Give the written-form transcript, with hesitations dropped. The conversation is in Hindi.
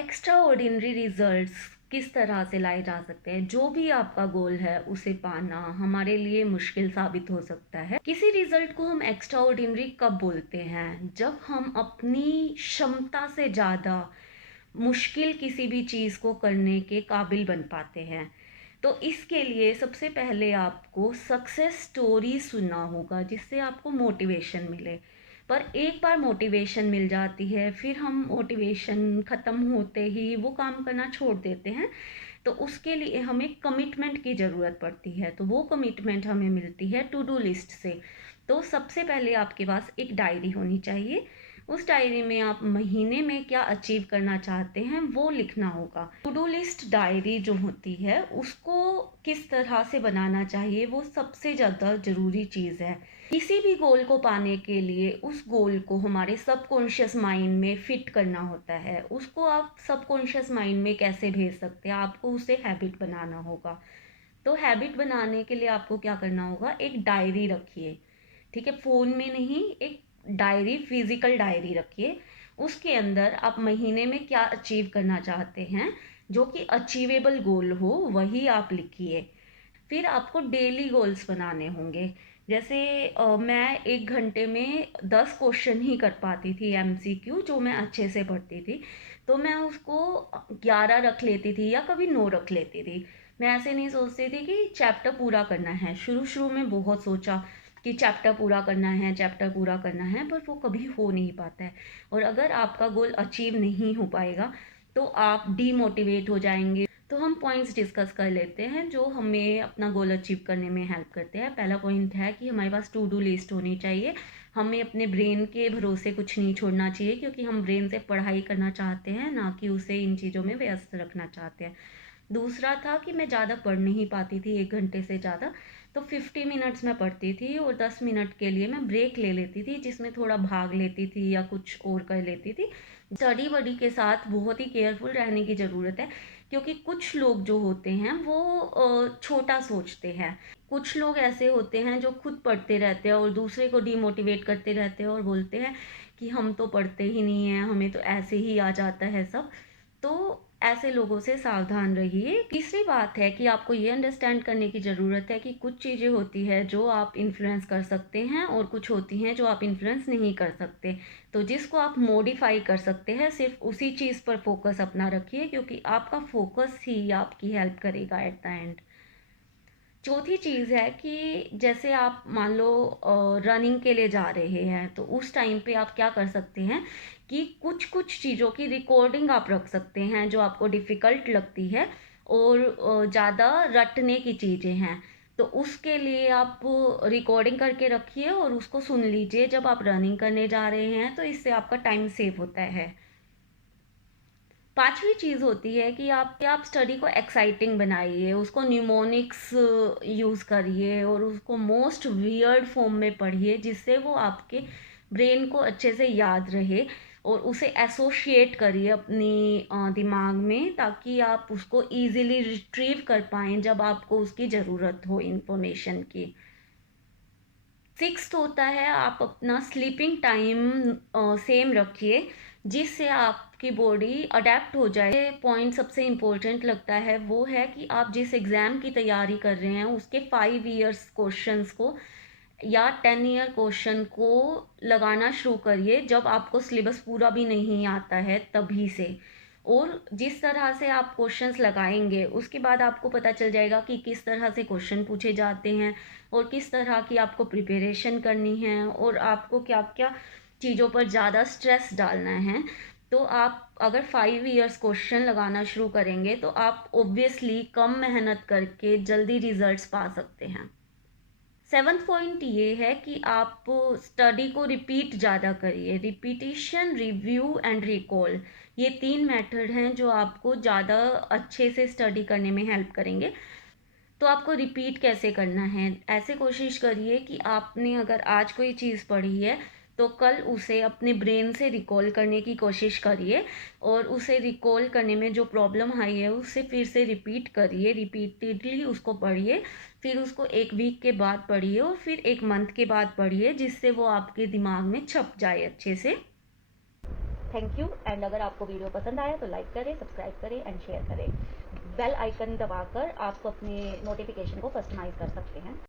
एक्स्ट्रा ऑर्डिनरी रिजल्ट्स किस तरह से लाए जा सकते हैं? जो भी आपका गोल है उसे पाना हमारे लिए मुश्किल साबित हो सकता है। किसी रिजल्ट को हम एक्स्ट्रा ऑर्डिनरी कब बोलते हैं? जब हम अपनी क्षमता से ज़्यादा मुश्किल किसी भी चीज़ को करने के काबिल बन पाते हैं। तो इसके लिए सबसे पहले आपको सक्सेस स्टोरी सुनना होगा जिससे आपको मोटिवेशन मिले। पर एक बार मोटिवेशन मिल जाती है फिर हम मोटिवेशन ख़त्म होते ही वो काम करना छोड़ देते हैं। तो उसके लिए हमें कमिटमेंट की ज़रूरत पड़ती है, तो वो कमिटमेंट हमें मिलती है टू डू लिस्ट से। तो सबसे पहले आपके पास एक डायरी होनी चाहिए। उस डायरी में आप महीने में क्या अचीव करना चाहते हैं वो लिखना होगा। टू डू लिस्ट डायरी जो होती है उसको किस तरह से बनाना चाहिए वो सबसे ज़्यादा ज़रूरी चीज़ है। किसी भी गोल को पाने के लिए उस गोल को हमारे सबकॉन्शियस माइंड में फिट करना होता है। उसको आप सबकॉन्शियस माइंड में कैसे भेज सकते हैं? आपको उसे हैबिट बनाना होगा। तो हैबिट बनाने के लिए आपको क्या करना होगा, एक डायरी रखिए। ठीक है, फ़ोन में नहीं, एक डायरी, फिजिकल डायरी रखिए। उसके अंदर आप महीने में क्या अचीव करना चाहते हैं, जो कि अचीवेबल गोल हो वही आप लिखिए। फिर आपको डेली गोल्स बनाने होंगे। जैसे मैं 1 घंटे में 10 क्वेश्चन ही कर पाती थी एमसीक्यू, जो मैं अच्छे से पढ़ती थी। तो मैं उसको 11 रख लेती थी या कभी 9 रख लेती थी। मैं ऐसे नहीं सोचती थी कि चैप्टर पूरा करना है। शुरू शुरू में बहुत सोचा कि चैप्टर पूरा करना है, चैप्टर पूरा करना है, पर वो कभी हो नहीं पाता है। और अगर आपका गोल अचीव नहीं हो पाएगा तो आप डीमोटिवेट हो जाएंगे। तो हम पॉइंट्स डिस्कस कर लेते हैं जो हमें अपना गोल अचीव करने में हेल्प करते हैं। पहला पॉइंट है कि हमारे पास टू डू लिस्ट होनी चाहिए। हमें अपने ब्रेन के भरोसे कुछ नहीं छोड़ना चाहिए, क्योंकि हम ब्रेन से पढ़ाई करना चाहते हैं, ना कि उसे इन चीज़ों में व्यस्त रखना चाहते हैं। दूसरा था कि मैं ज़्यादा पढ़ नहीं पाती थी 1 घंटे से ज़्यादा। तो 50 मिनट्स मैं पढ़ती थी और 10 मिनट के लिए मैं ब्रेक ले लेती थी, जिसमें थोड़ा भाग लेती थी या कुछ और कर लेती थी। स्टडी बडी के साथ बहुत ही केयरफुल रहने की ज़रूरत है, क्योंकि कुछ लोग जो होते हैं वो छोटा सोचते हैं। कुछ लोग ऐसे होते हैं जो खुद पढ़ते रहते हैं और दूसरे को डीमोटिवेट करते रहते हैं और बोलते हैं कि हम तो पढ़ते ही नहीं हैं, हमें तो ऐसे ही आ जाता है सब। तो ऐसे लोगों से सावधान रहिए। तीसरी बात है कि आपको ये अंडरस्टैंड करने की ज़रूरत है कि कुछ चीज़ें होती है जो आप इन्फ्लुएंस कर सकते हैं और कुछ होती हैं जो आप इन्फ्लुएंस नहीं कर सकते। तो जिसको आप मॉडिफाई कर सकते हैं सिर्फ उसी चीज़ पर फोकस अपना रखिए, क्योंकि आपका फोकस ही आपकी हेल्प करेगा एट द एंड। चौथी चीज़ है कि जैसे आप मान लो रनिंग के लिए जा रहे हैं, तो उस टाइम पे आप क्या कर सकते हैं कि कुछ कुछ चीज़ों की रिकॉर्डिंग आप रख सकते हैं जो आपको डिफ़िकल्ट लगती है और ज़्यादा रटने की चीज़ें हैं। तो उसके लिए आप रिकॉर्डिंग करके रखिए और उसको सुन लीजिए जब आप रनिंग करने जा रहे हैं, तो इससे आपका टाइम सेव होता है। पांचवी चीज़ होती है कि आप स्टडी को एक्साइटिंग बनाइए, उसको न्यूमोनिक्स यूज़ करिए और उसको मोस्ट वियर्ड फॉर्म में पढ़िए, जिससे वो आपके ब्रेन को अच्छे से याद रहे। और उसे एसोशिएट करिए अपनी दिमाग में, ताकि आप उसको इजीली रिट्रीव कर पाएँ जब आपको उसकी ज़रूरत हो इंफॉर्मेशन की। सिक्स्थ होता है, आप अपना स्लीपिंग टाइम सेम रखिए, जिससे आपकी बॉडी अडेप्ट हो जाए। पॉइंट सबसे इम्पोर्टेंट लगता है वो है कि आप जिस एग्ज़ाम की तैयारी कर रहे हैं उसके 5 ईयर्स क्वेश्चंस को या 10 ईयर क्वेश्चन को लगाना शुरू करिए जब आपको सिलेबस पूरा भी नहीं आता है तभी से। और जिस तरह से आप क्वेश्चंस लगाएंगे उसके बाद आपको पता चल जाएगा कि किस तरह से क्वेश्चन पूछे जाते हैं और किस तरह की आपको प्रिपरेशन करनी है और आपको क्या क्या चीज़ों पर ज़्यादा स्ट्रेस डालना है। तो आप अगर 5 ईयर्स क्वेश्चन लगाना शुरू करेंगे तो आप ऑब्वियसली कम मेहनत करके जल्दी रिजल्ट्स पा सकते हैं। सेवन्थ पॉइंट ये है कि आप स्टडी को रिपीट ज़्यादा करिए। रिपीटिशन, रिव्यू एंड रिकॉल, ये 3 मेथड हैं जो आपको ज़्यादा अच्छे से स्टडी करने में हेल्प करेंगे। तो आपको रिपीट कैसे करना है? ऐसे कोशिश करिए कि आपने अगर आज कोई चीज़ पढ़ी है तो कल उसे अपने ब्रेन से रिकॉल करने की कोशिश करिए और उसे रिकॉल करने में जो प्रॉब्लम आई है उससे फिर से रिपीट करिए, रिपीटेडली उसको पढ़िए। फिर उसको 1 वीक के बाद पढ़िए और फिर 1 मंथ के बाद पढ़िए, जिससे वो आपके दिमाग में छप जाए अच्छे से। Thank you. एंड अगर आपको वीडियो पसंद आया तो लाइक करें, सब्सक्राइब करें एंड शेयर करें। बेल आइकन दबाकर आप अपने नोटिफिकेशन को कस्टमाइज़ कर सकते हैं।